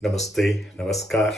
Namaste, Namaskar.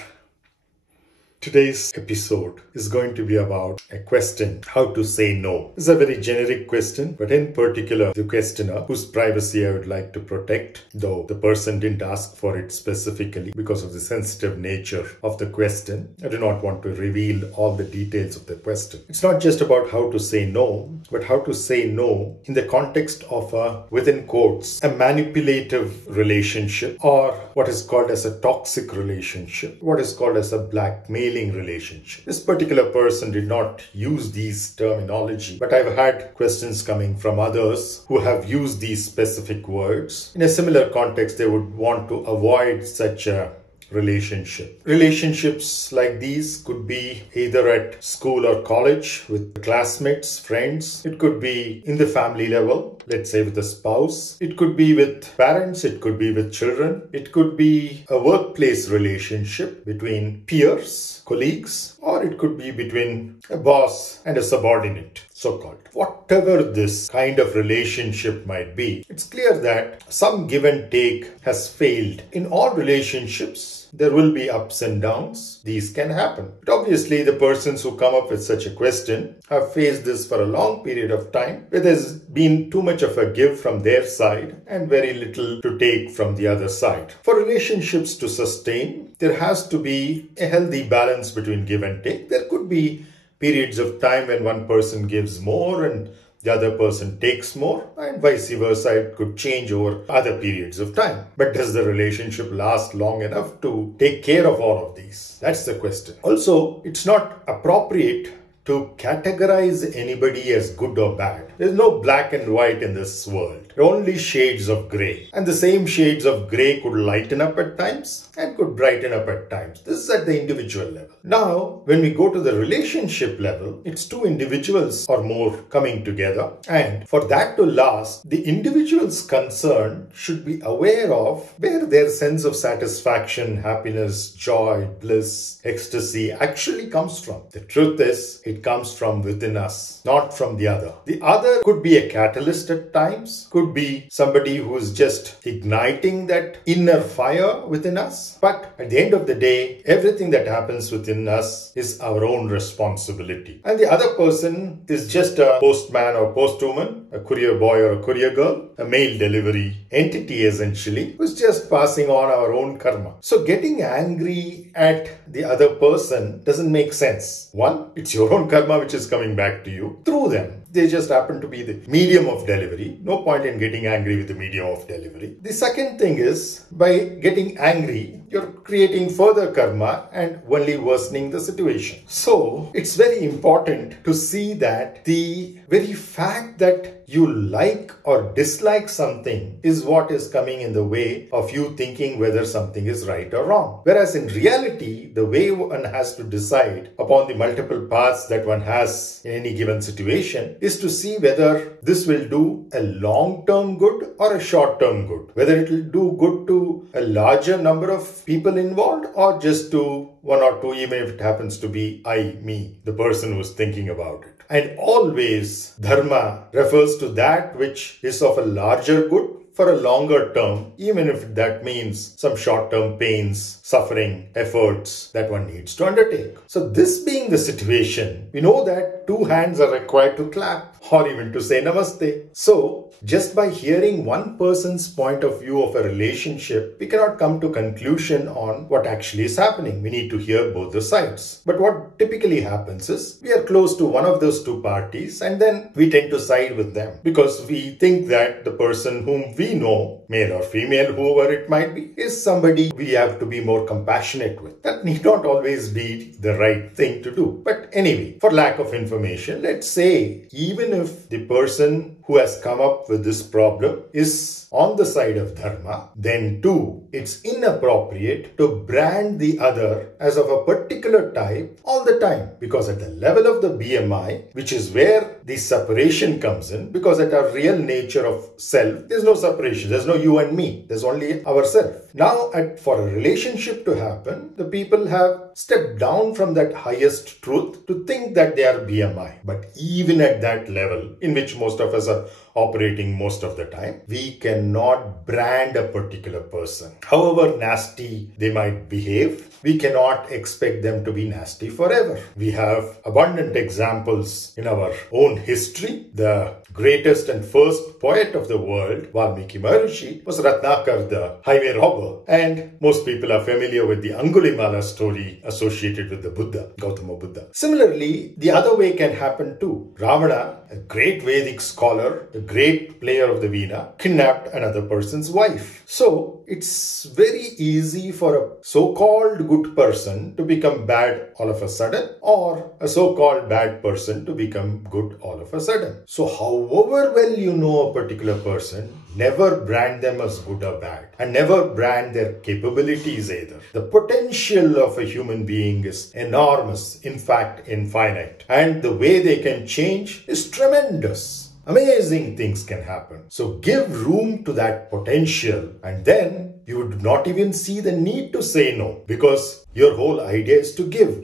Today's episode is going to be about a question, how to say no. It's a very generic question, but in particular, the questioner whose privacy I would like to protect, though the person didn't ask for it specifically because of the sensitive nature of the question. I do not want to reveal all the details of the question. It's not just about how to say no, but how to say no in the context of a, within quotes, a manipulative relationship, or what is called as a toxic relationship, what is called as a blackmailing relationship. This particular person did not use these terminology, but I've had questions coming from others who have used these specific words. In a similar context, they would want to avoid such a relationship. Relationships like these could be either at school or college with classmates, friends. It could be in the family level, let's say with a spouse. It could be with parents. It could be with children. It could be a workplace relationship between peers, colleagues, or it could be between a boss and a subordinate, so-called. Whatever this kind of relationship might be, it's clear that some give and take has failed. In all relationships, there will be ups and downs. These can happen. But obviously, the persons who come up with such a question have faced this for a long period of time, where there's been too much of a give from their side and very little to take from the other side. For relationships to sustain, there has to be a healthy balance between give and take. There could be periods of time when one person gives more and the other person takes more, and vice versa. It could change over other periods of time. But does the relationship last long enough to take care of all of these? That's the question. Also, it's not appropriate to categorize anybody as good or bad. There's no black and white in this world. There are only shades of grey. And the same shades of grey could lighten up at times and could brighten up at times. This is at the individual level. Now, when we go to the relationship level, it's two individuals or more coming together. And for that to last, the individuals concerned should be aware of where their sense of satisfaction, happiness, joy, bliss, ecstasy actually comes from. The truth is, it comes from within us, not from the other. The other could be a catalyst at times, could be somebody who's just igniting that inner fire within us. But at the end of the day, everything that happens within us is our own responsibility. And the other person is just a postman or postwoman, a courier boy or a courier girl, a mail delivery entity essentially, who's just passing on our own karma. So getting angry at the other person doesn't make sense. One, it's your own karma which is coming back to you through them. They just happen to be the medium of delivery. No point in getting angry with the medium of delivery. The second thing is, by getting angry, you're creating further karma and only worsening the situation. So, it's very important to see that the very fact that you like or dislike something is what is coming in the way of you thinking whether something is right or wrong. Whereas in reality, the way one has to decide upon the multiple paths that one has in any given situation is to see whether this will do a long-term good or a short-term good. Whether it will do good to a larger number of people involved or just to one or two, even if it happens to be me, the person who's thinking about it. And always, dharma refers to that which is of a larger good for a longer term, even if that means some short-term pains, suffering, efforts that one needs to undertake. So this being the situation, we know that two hands are required to clap or even to say namaste. So just by hearing one person's point of view of a relationship, we cannot come to conclusion on what actually is happening. We need to hear both the sides. But what typically happens is we are close to one of those two parties and then we tend to side with them because we think that the person whom we know, male or female, whoever it might be, is somebody we have to be more compassionate with. That need not always be the right thing to do. But anyway, for lack of information, let's say even if the person who has come up with this problem is on the side of dharma, then too, it's inappropriate to brand the other as of a particular type all the time. Because at the level of the BMI, which is where the separation comes in, because at our real nature of self, there's no separation. There's no you and me. There's only ourself. Now, for a relationship to happen, the people have stepped down from that highest truth to think that they are BMI. But even at that level, in which most of us are operating most of the time. We cannot brand a particular person. However nasty they might behave, we cannot expect them to be nasty forever. We have abundant examples in our own history. The greatest and first poet of the world, Valmiki Maharishi, was Ratnakar, the highway robber. And most people are familiar with the Angulimala story associated with the Buddha, Gautama Buddha. Similarly, the other way can happen too. Ravana, a great Vedic scholar, a great player of the Veena, kidnapped another person's wife. So, it's very easy for a so-called good person to become bad all of a sudden, or a so-called bad person to become good all of a sudden. So, however well you know a particular person, never brand them as good or bad, and never brand their capabilities either. The potential of a human being is enormous, in fact infinite, and the way they can change is tremendous. Amazing things can happen. So give room to that potential, and then you would not even see the need to say no, because your whole idea is to give.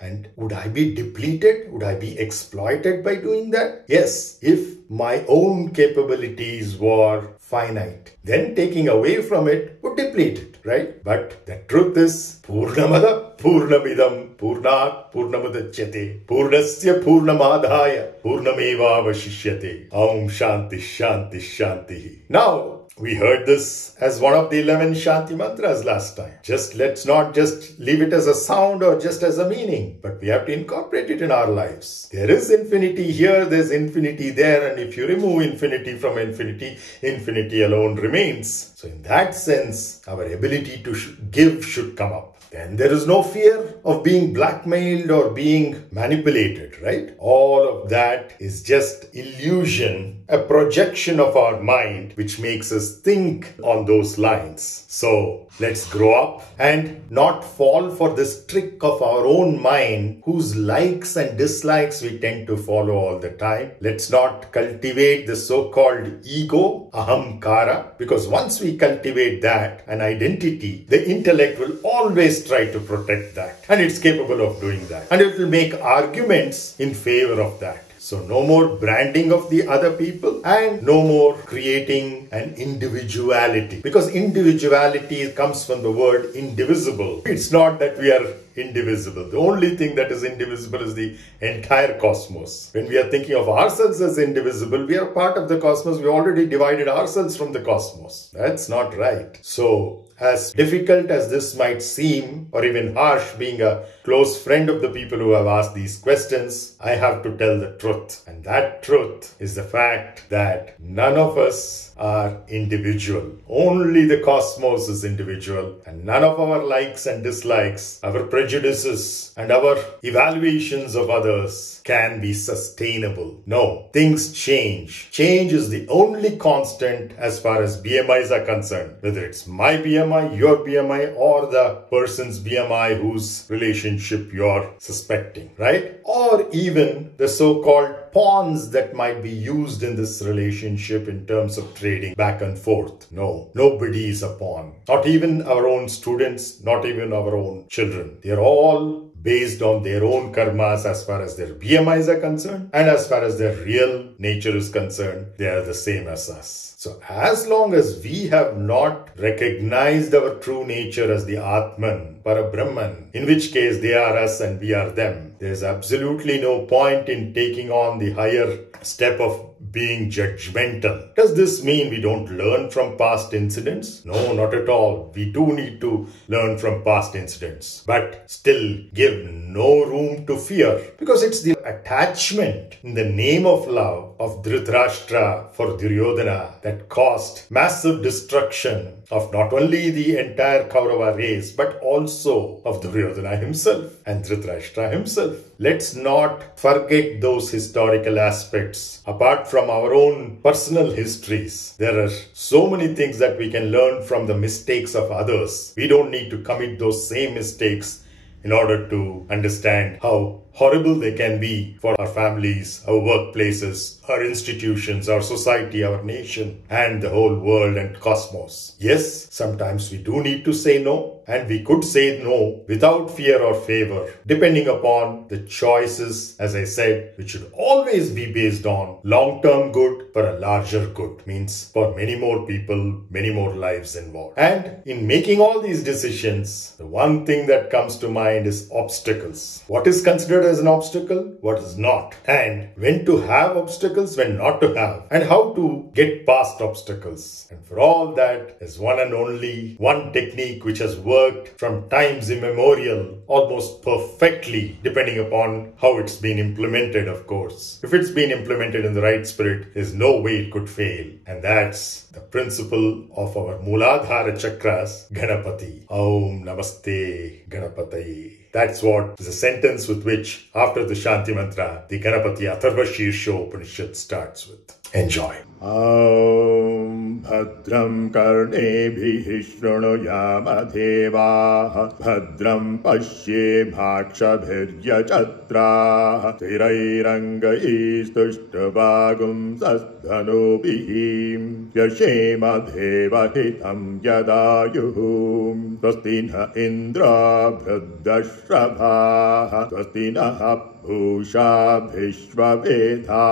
And would I be depleted? Would I be exploited by doing that? Yes, if my own capabilities were finite, then taking away from it would deplete it, right? But the truth is, Purnamada Purnamidam Purnat Purnamudachyate Purnasya Purnamadhaya Purnameva Vashishyate Om Shanti Shanti Shanti. Now, we heard this as one of the 11 Shanti mantras last time. Let's not just leave it as a sound or just as a meaning, but we have to incorporate it in our lives. There is infinity here, there's infinity there, and if you remove infinity from infinity, infinity alone remains. So in that sense, our ability to give should come up. Then there is no fear of being blackmailed or being manipulated, right? All of that is just illusion, a projection of our mind, which makes us think on those lines. So let's grow up and not fall for this trick of our own mind, whose likes and dislikes we tend to follow all the time. Let's not cultivate the so-called ego, ahamkara, because once we cultivate that, an identity, the intellect will always try to protect that, and it's capable of doing that, and it will make arguments in favor of that. So no more branding of the other people, and no more creating an individuality, because individuality comes from the word indivisible. It's not that we are indivisible. The only thing that is indivisible is the entire cosmos. When we are thinking of ourselves as indivisible, we are part of the cosmos. We already divided ourselves from the cosmos. That's not right. So, as difficult as this might seem, or even harsh, being a close friend of the people who have asked these questions, I have to tell the truth. And that truth is the fact that none of us are individual. Only the cosmos is individual, and none of our likes and dislikes, our prejudices and our evaluations of others can be sustainable. No, things change. Change is the only constant as far as BMIs are concerned. Whether it's my BMI, your BMI, or the person's BMI whose relationship you're suspecting, right? Or even the so-called pawns that might be used in this relationship in terms of trading back and forth. No, nobody is a pawn. Not even our own students, not even our own children. They're all based on their own karmas as far as their BMIs are concerned, and as far as their real nature is concerned, they are the same as us. So as long as we have not recognized our true nature as the Atman, Parabrahman, in which case they are us and we are them, there's absolutely no point in taking on the higher step of being judgmental. Does this mean we don't learn from past incidents? No, not at all. We do need to learn from past incidents, but still give no room to fear, because it's the attachment in the name of love of Dhritarashtra for Duryodhana that caused massive destruction of not only the entire Kaurava race, but also of Duryodhana himself and Dhritarashtra himself. Let's not forget those historical aspects. Apart from our own personal histories, there are so many things that we can learn from the mistakes of others. We don't need to commit those same mistakes in order to understand how horrible they can be for our families, our workplaces, our institutions, our society, our nation, and the whole world and cosmos. Yes, sometimes we do need to say no, and we could say no without fear or favor, depending upon the choices, as I said, which should always be based on long-term good for a larger good, means for many more people, many more lives involved. And in making all these decisions, the one thing that comes to mind is obstacles. What is considered as an obstacle? What is not? And when to have obstacles, when not to have, and how to get past obstacles. And for all that is one and only one technique which has worked from times immemorial almost perfectly, depending upon how it's been implemented, of course. If it's been implemented in the right spirit, there's no way it could fail. And that's the principle of our Mooladhara chakras, Ganapati. Om Namaste Ganapataye. That's what is a sentence with which, after the Shanti mantra, the gaṇapatyatharvaśīrṣopaniṣad starts with. Enjoy. Om Bhadram Karnebhihi Shrunuyama Devaah Bhadram Pashyem Bhakshabhiryajatra Thirairangaistushtabhagum Sasthanubhihim Yashema Devahitam Yadayuhum Swastinha Indra Bhradashrabha Swastinah Bhusha Bhishvavedha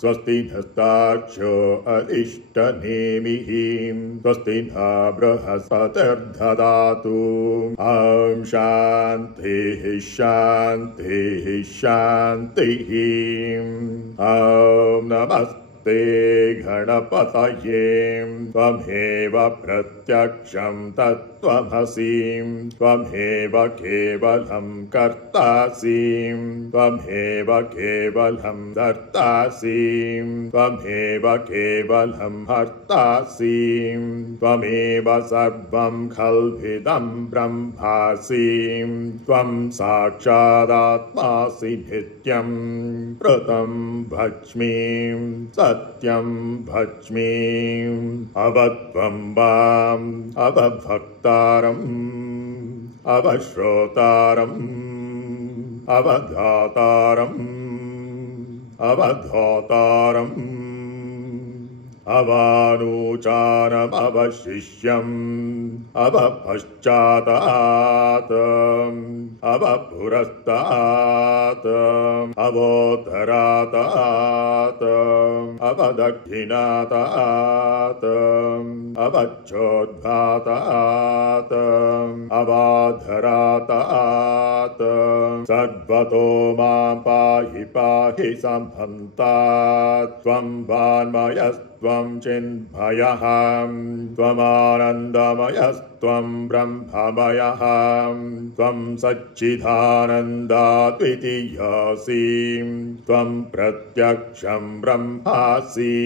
Swastinhastaksho Adishtanimihim Swastinha Brahaspatirdhadatu Om Shanti Shanti Shanti Om Namaste Gaṇapataye Tvameva pratyaksham tattvamasi Tvameva kevalam kartasi Tvameva kevalam dartasi Tvameva kevalam hartasi Tvameva sarvam khalvidam brahmasi Tvam sakshadatmasi nityam pratam bhajmi Satyam bhajmi avatvam vam avabhaktaram avashrotaram avadhataram avadhotaram avanucharam avashishyam avapashchatatam avapurastatatam avotharatatam avadakhinatatam avachodbhatatam avadharatatam sadvato mam pahi pahi sambhantat tvam vanmayastvam chinbhayaham tvamanandamayastvam brahmamayaham tvam satchidanandadvitiyasi tvam pratyaksham brahmasi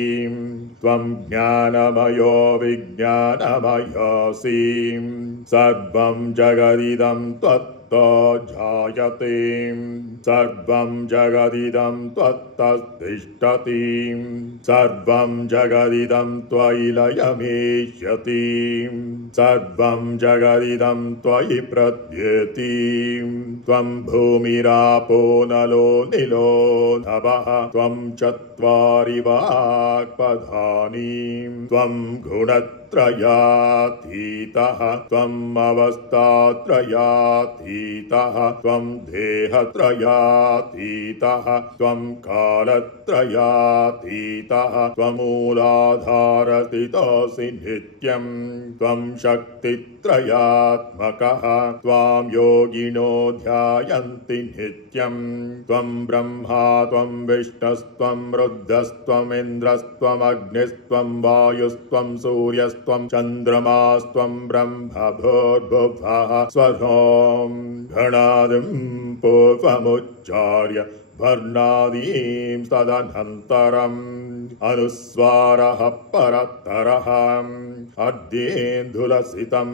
tvam jnanamayo vijnanamayasi sarvam jagadidam jayate sarvam jagadidam tvattastishtati sarvam jagadidam tvailayameshyati sarvam jagadidam tvai pratyeti tvam bhumirapo nalo nilo nabha tvam chatvari vakpadhani tvam gunatrayatitah tvam avastatrayatitah tvam dehatrayatitah tvam kalatrayatitah tvam mooladharastitosi nityam tvam shaktitrayatmakah tvam yogino dhyayanti nityam tvam brahma tvam vishnustvam rudrastvam indrastvam agnistvam vayustvam suryastvam chandramastam brahma bhurvubhah swadhom ganadim purvamuccarya varnadim sadanantaram anuswaraha parataraham addendulasitam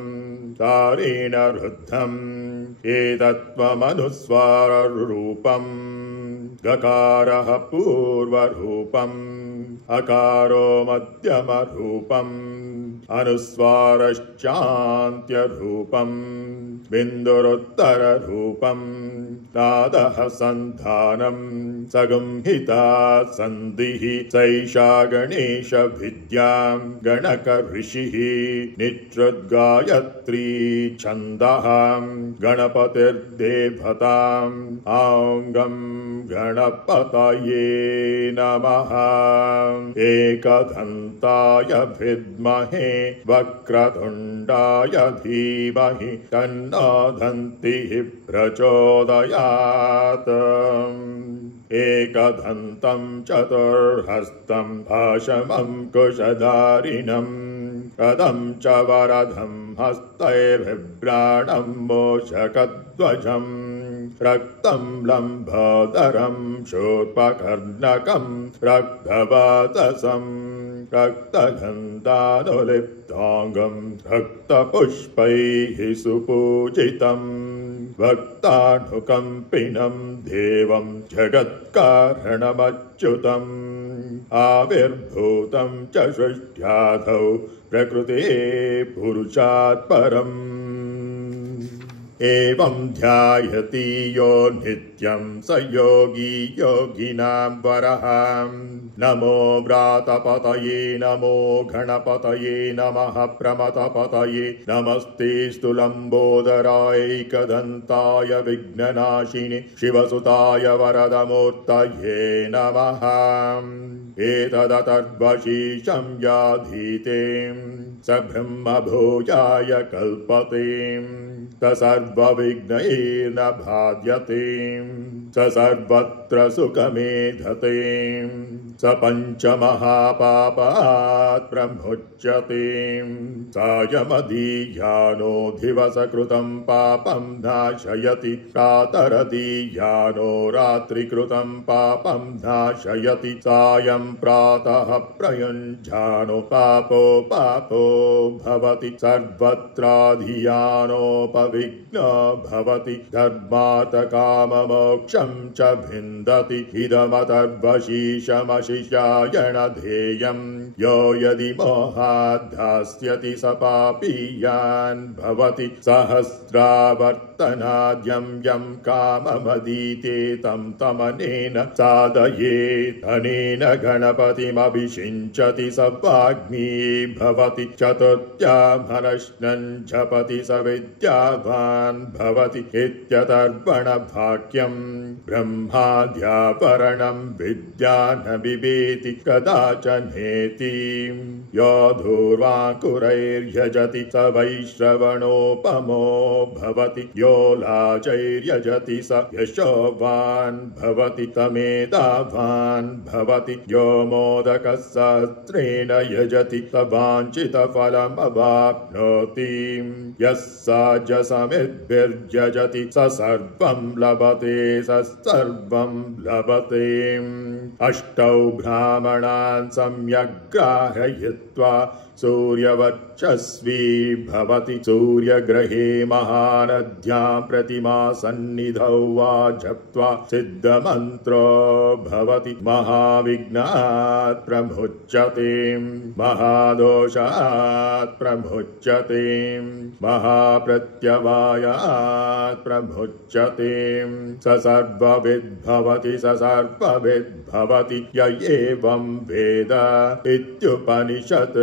tarena ruddham etatvam anuswara rupam gakaraha purva rupam akaro madhyama rupam अनुस्वारश्चान्त्यरूपम् बिन्दुरुत्तररूपम् नादः सन्धानम् सगुंहिता सन्धिः सैषा गणेशविद्याम् गणक ऋषिः नित्युद्गायत्री छन्दः गणपतिर्देवताम् ॐ गणपतये नमः एकदन्ताय विद्महे वक्रतुण्डाय धीमहि तन्नो दन्तिः प्रचोदयात् एकदन्तं चतुर्हस्तं भाषमं कुशधारिणम् कदं च वरदं हस्तैर्बिभ्राणं मूषकध्वजम् रक्तं लम्बोदरं शूर्पकर्णकं रक्तवातसं रक्तगन्धानुलिप्ताङ्गं रक्तपुष्पैः सुपूजितं भक्तानुकम्पिनं देवं जगत्कारणमच्युतम् आविर्भूतं च सृष्ट्यादौ प्रकृते पुरुषात् परम् एवं ध्यायति यो नित्यं स योगी योगिनां वरः नमो व्रातपतये नमो गणपतये नमः प्रमथपतये नमस्ते लम्बोदराय एकदन्ताय विघ्ननाशिने शिवसुताय वरदमूर्तये नमः एतदथर्वशीर्षं याधीते स ब्रह्मभूयाय कल्पते स सर्वविघ्नैर्न बाध्यते स सर्वत्र सुखमेधते स पञ्चमहापापात् प्रमुच्यते सायमदीयानो दिवसकृतं पापं नाशयति प्रातरदीयानो रात्रिकृतं पापं नाशयति सायं प्रातः प्रयुञ्जानो पापो भवति सर्वत्राधियानोपविघ्नो भवति धर्मार्थकाममोक्षं च भिन्दति इदमथर्वशीर्षमशिषायणधेयं यो यदि मोहाद्धास्यति स पापीयान् भवति सहस्रावर्तनाद्यं यं काममदीते तं तमनेन साधयेत् अनेन गणपतिमभिषिञ्चति स वाग्मी भवति चतुर्थ्यामनश्नं जपति स विद्यावान् भवति इत्यथर्वणवाक्यं ब्रह्माद्यापरणं विद्या न बिभेति कदाचनेति यो धूर्वाङ्कुरैर्यजति स वैश्रवणोपमो भवति यो लाजैर्यजति स यशोवान् भवति तमेधावान् भवति यो मोदकसहस्रेण यजति स वाञ्छितफलमवाप्नोति यः साजसमिद्भिर्यजति स सर्वं लभते स सर्वं लभते अष्टौ ब्राह्मणान् सम्यग्राहयित्वा सूर्यवर्चस्वी भवति सूर्यग्रहे महानद्यां प्रतिमा सन्निधौ वा जप्त्वा सिद्धमन्त्रो भवति महाविघ्नात् प्रमुच्यते महादोषात् प्रमुच्यते महाप्रत्यवायात् प्रमुच्यते स सर्वविद्भवति स सर्वविद्भवति य एवं वेद इत्युपनिषत्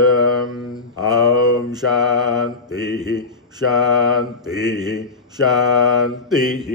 ॐ शान्तिः शान्तिः शान्तिः।